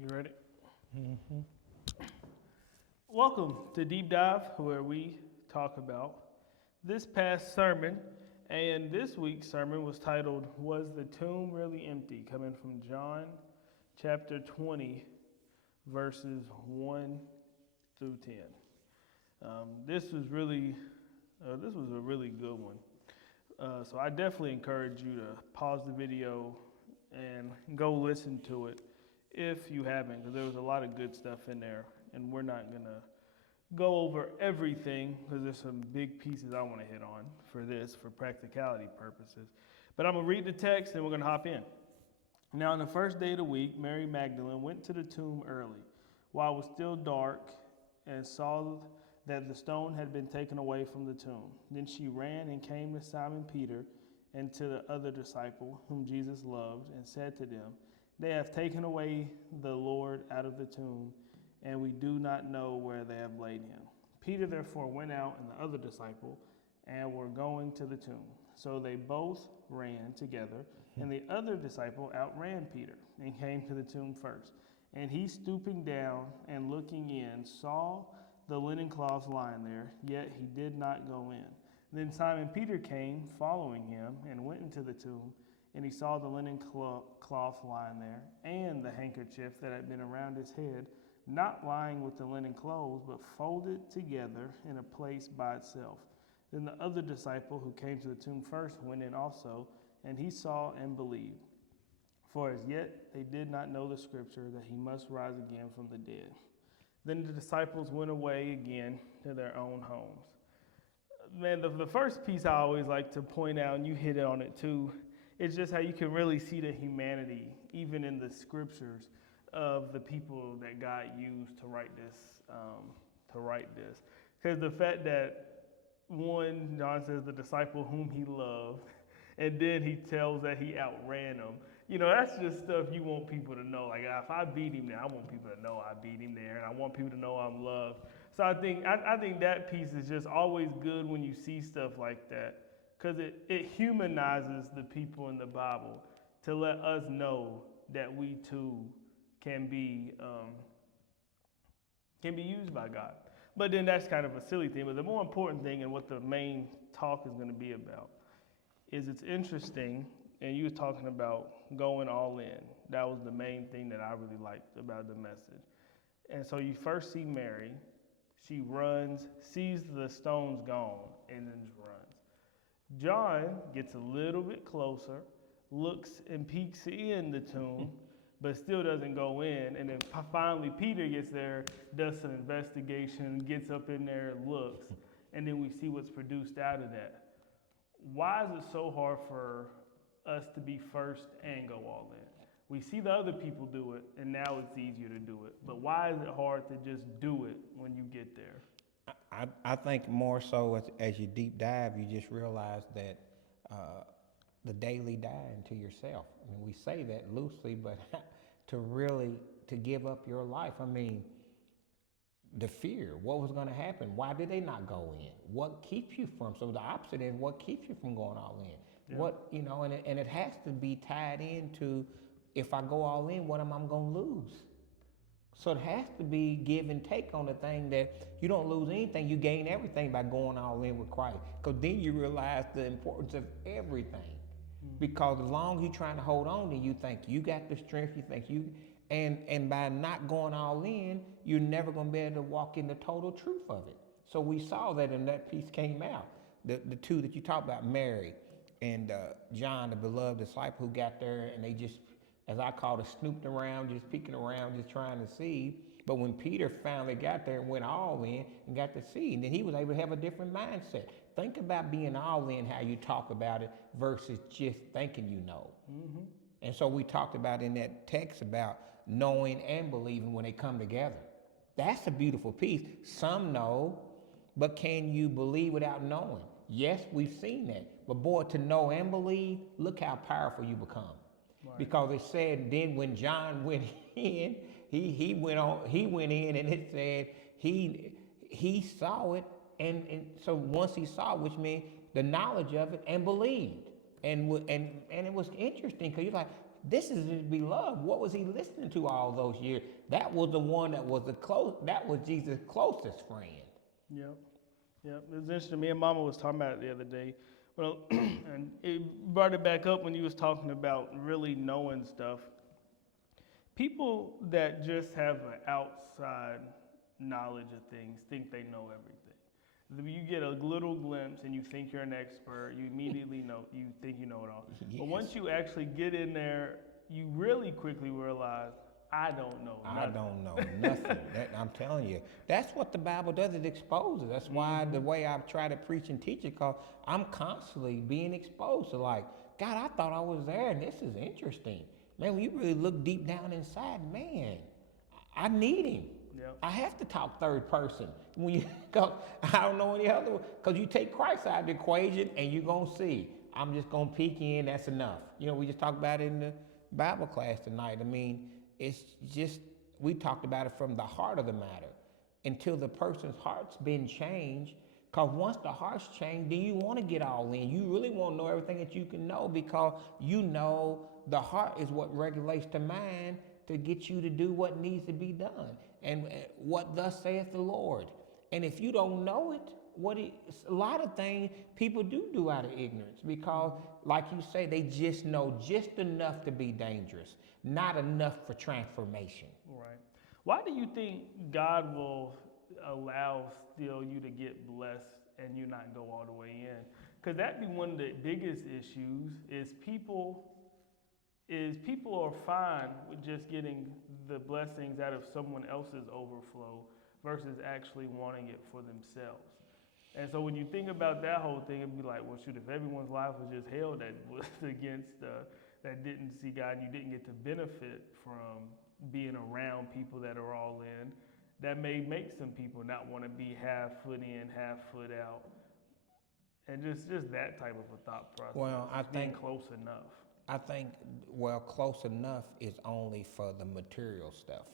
You ready? Welcome to Deep Dive, where we talk about this past sermon. And this week's sermon was titled, Was the Tomb Really Empty? Coming from John chapter 20, verses 1 through 10. This was a really good one. So I definitely encourage you to pause the video and go listen to it if you haven't, because there was a lot of good stuff in there, and we're not gonna go over everything because there's some big pieces I want to hit on for practicality purposes. But I'm gonna read the text and we're gonna hop in. Now, on the first day of the week, Mary Magdalene went to the tomb early, while it was still dark, and saw that the stone had been taken away from the tomb. Then she ran and came to Simon Peter and to the other disciple whom Jesus loved, and said to them, They have taken away the Lord out of the tomb, and we do not know where they have laid him. Peter therefore went out and the other disciple and were going to the tomb. So they both ran together, and the other disciple outran Peter and came to the tomb first. And he, stooping down and looking in, saw the linen cloths lying there, yet he did not go in. Then Simon Peter came, following him, and went into the tomb, and he saw the linen cloth lying there, and the handkerchief that had been around his head, not lying with the linen clothes, but folded together in a place by itself. Then the other disciple who came to the tomb first went in also, and he saw and believed. For as yet they did not know the scripture that he must rise again from the dead. Then the disciples went away again to their own homes. Man, the first piece I always like to point out, and you hit on it too, is just how you can really see the humanity, even in the scriptures, of the people that God used to write this. Because the fact that one, John says the disciple whom he loved, and then he tells that he outran him. You know, that's just stuff you want people to know. Like, if I beat him there, I want people to know I beat him there, and I want people to know I'm loved. So I think that piece is just always good when you see stuff like that, because it humanizes the people in the Bible to let us know that we too can be used by God. But then that's kind of a silly thing. But the more important thing, and what the main talk is going to be about, is it's interesting. And you were talking about going all in. That was the main thing that I really liked about the message. And so you first see Mary. She runs, sees the stones gone, and then just runs. John gets a little bit closer, looks and peeks in the tomb, but still doesn't go in. And then finally Peter gets there, does some investigation, gets up in there, looks, and then we see what's produced out of that. Why is it so hard for us to be first and go all in? We see the other people do it, and now it's easier to do it. But why is it hard to just do it when you get there? I think more so as you deep dive, you just realize that uh, the daily dying to yourself. I mean, we say that loosely, but to give up your life. I mean, the fear, what was going to happen? Why did they not go in? What keeps you from? So the opposite is what keeps you from going all in. Yeah. And it has to be tied into, if I go all in, what am I going to lose? So it has to be give and take on the thing that you don't lose anything, you gain everything by going all in with Christ. Because then you realize the importance of everything. Because as long as you're trying to hold on to, you think you got the strength, you think you, and by not going all in, you're never going to be able to walk in the total truth of it. So we saw that, and that piece came out. The two that you talked about, Mary and John, the beloved disciple, who got there, and they just, as I call it, snooped around, just peeking around, just trying to see. But when Peter finally got there and went all in and got to see, and then he was able to have a different mindset. Think about being all in, how you talk about it, versus just thinking you know. Mm-hmm. And so we talked about in that text about knowing and believing when they come together. That's a beautiful piece. Some know, but can you believe without knowing? Yes, we've seen that. But boy, to know and believe, look how powerful you become. Right. Because it said then when John went in, he went in, and it said he saw it, and so once he saw, which means the knowledge of it, and believed. And it was interesting because you're like, This is his beloved. What was he listening to all those years? That was the one that was that was Jesus' closest friend. Yep. Yep. It was interesting. Me and Mama was talking about it the other day. Well, and it brought it back up when you was talking about really knowing stuff. People that just have an outside knowledge of things think they know everything. You get a little glimpse and you think you're an expert. You immediately know, you think you know it all. Yes. But once you actually get in there, you really quickly realize, I don't know nothing. I don't know nothing. I'm telling you, that's what the Bible does. It exposes. That's why the way I try to preach and teach it, because I'm constantly being exposed to, like, God, I thought I was there, and this is interesting. Man, when you really look deep down inside, man, I need him. Yep. I have to talk third person. When you go, I don't know any other, because you take Christ out of the equation and you're going to see. I'm just going to peek in, that's enough. You know, we just talked about it in the Bible class tonight. I mean, it's just, we talked about it from the heart of the matter until the person's heart's been changed. Because once the heart's changed, then you want to get all in. You really want to know everything that you can know, because you know the heart is what regulates the mind to get you to do what needs to be done. And what thus saith the Lord. And if you don't know it, a lot of things people do out of ignorance, because, like you say, they just know just enough to be dangerous, not enough for transformation. Right. Why do you think God will allow still you to get blessed and you not go all the way in? Because that'd be one of the biggest issues is people are fine with just getting the blessings out of someone else's overflow versus actually wanting it for themselves. And so when you think about that whole thing, it'd be like, well, shoot, if everyone's life was just hell that was against, that didn't see God, and you didn't get to benefit from being around people that are all in, that may make some people not want to be half foot in, half foot out. And just that type of a thought process. Well, I being think close enough. I think, well, close enough is only for the material stuff.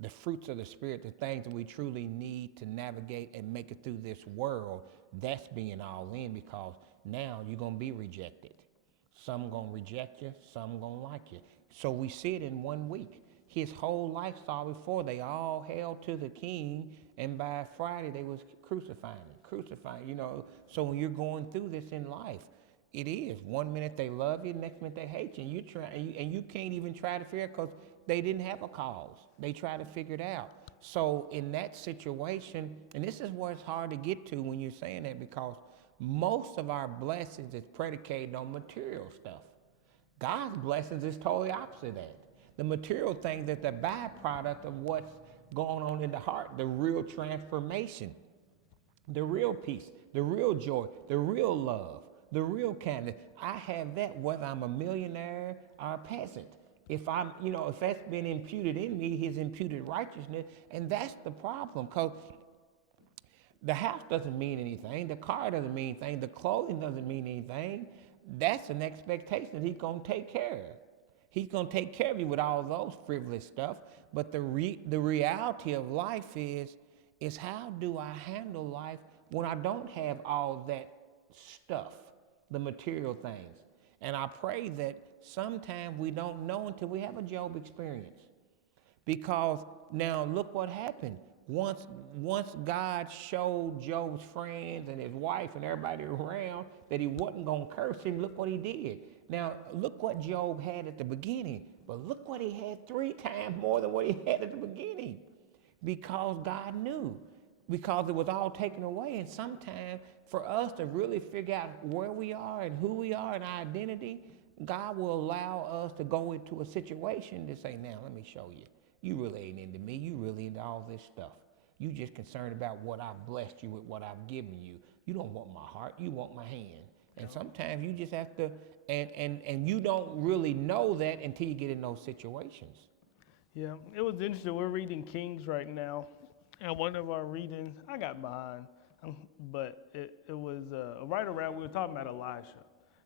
The fruits of the Spirit, the things that we truly need to navigate and make it through this world, that's being all in, because now you're going to be rejected. Some going to reject you, some going to like you. So we see it in 1 week. His whole lifestyle before, they all held to the king, and by Friday they was crucifying, you know. So when you're going through this in life, it is. 1 minute they love you, next minute they hate you, and you try, and you can't even try to figure it, because they didn't have a cause. They try to figure it out. So in that situation, and this is where it's hard to get to when you're saying that, because most of our blessings is predicated on material stuff. God's blessings is totally opposite of that. The material things is the byproduct of what's going on in the heart, the real transformation, the real peace, the real joy, the real love, the real kindness. I have that whether I'm a millionaire or a peasant. If I'm, if that's been imputed in me, his imputed righteousness, and that's the problem, because the house doesn't mean anything, the car doesn't mean anything, the clothing doesn't mean anything. That's an expectation that he's going to take care of. He's going to take care of you with all those frivolous stuff. But the reality of life is how do I handle life when I don't have all that stuff, the material things? And I pray that sometimes we don't know until we have a Job experience. Because now look what happened. Once God showed Job's friends and his wife and everybody around that he wasn't going to curse him, look what he did. Now, look what Job had at the beginning, but look what he had 3 times more than what he had at the beginning. Because God knew, because it was all taken away. And sometimes for us to really figure out where we are and who we are and our identity, God will allow us to go into a situation to say, now, let me show you. You really ain't into me. You really into all this stuff. You just concerned about what I've blessed you with, what I've given you. You don't want my heart. You want my hand. And sometimes you just have to, and you don't really know that until you get in those situations. Yeah, it was interesting. We're reading Kings right now. And one of our readings, I got behind, but it was right around, we were talking about Elijah.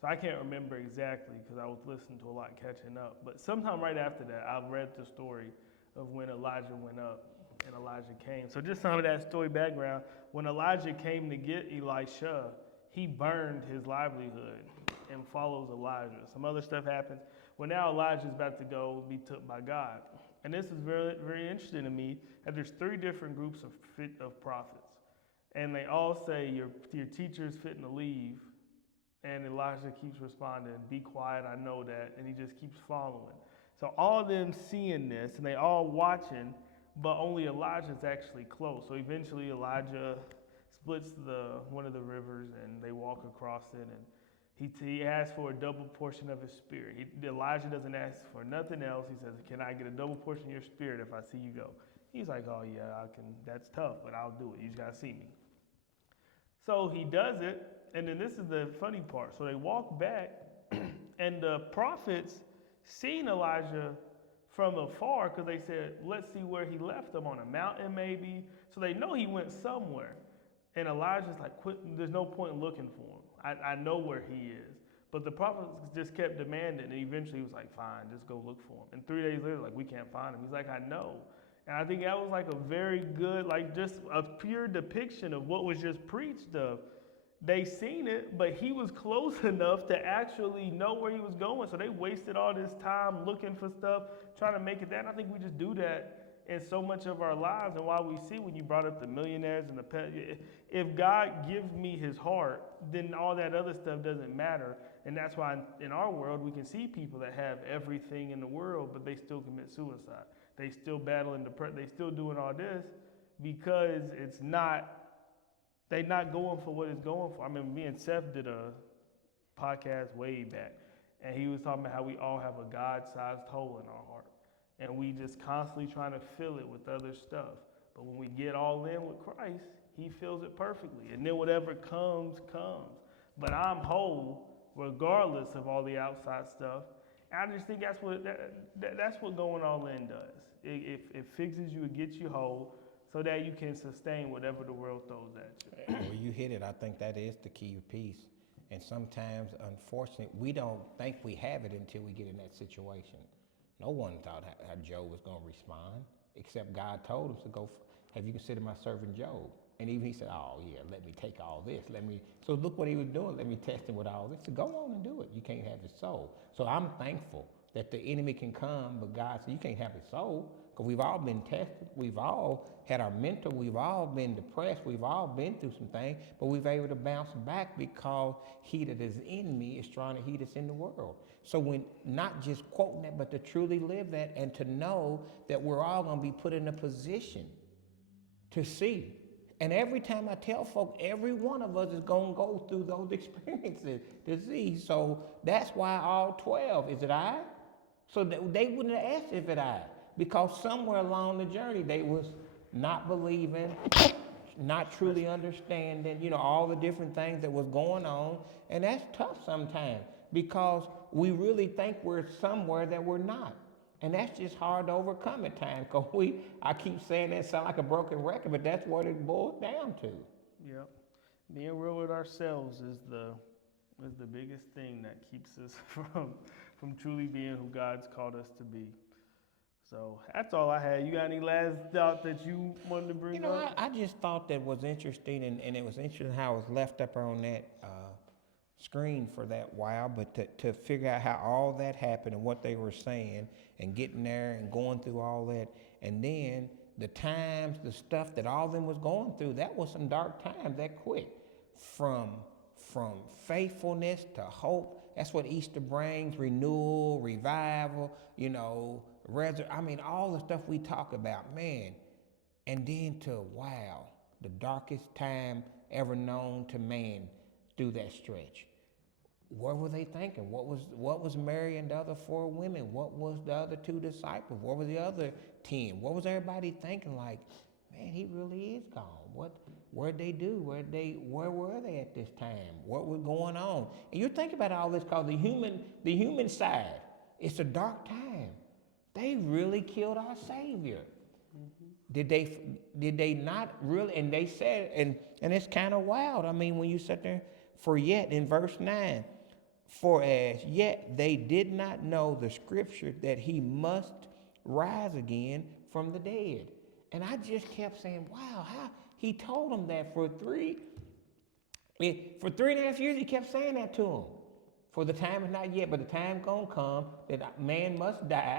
So I can't remember exactly because I was listening to a lot catching up. But sometime right after that, I read the story of when Elijah went up and Elijah came. So just some of that story background. When Elijah came to get Elisha, he burned his livelihood and follows Elijah. Some other stuff happens. Well, now Elijah's about to go be took by God. And this is very, very interesting to me that there's three different groups of prophets. And they all say, your teacher's fitting to leave. And Elijah keeps responding, be quiet, I know that. And he just keeps following. So all of them seeing this, and they all watching, but only Elijah's actually close. So eventually Elijah splits one of the rivers, and they walk across it, and he asks for a double portion of his spirit. Elijah doesn't ask for nothing else. He says, can I get a double portion of your spirit if I see you go? He's like, oh yeah, I can. That's tough, but I'll do it. You just gotta see me. So he does it, and then this is the funny part. So they walk back, and the prophets seen Elijah from afar because they said, let's see where he left them, on a mountain maybe. So they know he went somewhere. And Elijah's like, there's no point in looking for him. I know where he is. But the prophets just kept demanding, and eventually he was like, fine, just go look for him. And 3 days later, like, we can't find him. He's like, I know. And I think that was like a very good, like just a pure depiction of what was just preached of. They seen it, but he was close enough to actually know where he was going. So they wasted all this time looking for stuff, trying to make it that. And I think we just do that in so much of our lives. And why we see, when you brought up the millionaires and the pet, if God gives me his heart, then all that other stuff doesn't matter. And that's why in our world, we can see people that have everything in the world, but they still commit suicide. They still battling depression. They still doing all this because they're not going for what it's going for. I mean, me and Seth did a podcast way back, and he was talking about how we all have a God-sized hole in our heart. And we just constantly trying to fill it with other stuff. But when we get all in with Christ, he fills it perfectly. And then whatever comes, comes. But I'm whole regardless of all the outside stuff. And I just think that's what going all in does. It fixes you, it gets you whole, so that you can sustain whatever the world throws at you. Well, you hit it. I think that is the key piece. And sometimes, unfortunately, we don't think we have it until we get in that situation. No one thought how Job was going to respond, except God told him to go, have you considered my servant Job? And even he said, oh yeah, let me take all this. So look what he was doing. Let me test him with all this. So go on and do it. You can't have his soul. So I'm thankful that the enemy can come, but God said, you can't have his soul. Because we've all been tested. We've all had our mental. We've all been depressed. We've all been through some things, but we've been able to bounce back because he that is in me is trying to heat us in the world. So when not just quoting that, but to truly live that and to know that we're all going to be put in a position to see. And every time I tell folk, every one of us is going to go through those experiences to see. So that's why all 12, is it I? So they wouldn't have asked if it I. Because somewhere along the journey, they was not believing, not truly understanding, all the different things that was going on. And that's tough sometimes because we really think we're somewhere that we're not. And that's just hard to overcome at times because I keep saying that sound like a broken record, but that's what it boils down to. Yep. Being real with ourselves is the biggest thing that keeps us from truly being who God's called us to be. So that's all I had. You got any last thought that you wanted to bring up? I just thought that was interesting, and it was interesting how it was left up on that screen for that while, but to figure out how all that happened and what they were saying and getting there and going through all that, and then the times, the stuff that all of them was going through, that was some dark times that quick. From faithfulness to hope. That's what Easter brings, renewal, revival, all the stuff we talk about, man. And then to, wow, the darkest time ever known to man through that stretch. What were they thinking? What was Mary and the other 4 women? What was the other 2 disciples? What was the other 10? What was everybody thinking? Like, man, he really is gone. Where'd they do? Where were they at this time? What was going on? And you think about all this because the human side, it's a dark time. They really killed our Savior. Mm-hmm. Did they not really? And they said, and it's kind of wild. I mean, when you sit there, for yet in verse 9, for as yet they did not know the scripture that he must rise again from the dead. And I just kept saying, wow, how he told them that for 3.5 years, he kept saying that to them. For the time is not yet, but the time gonna come that man must die,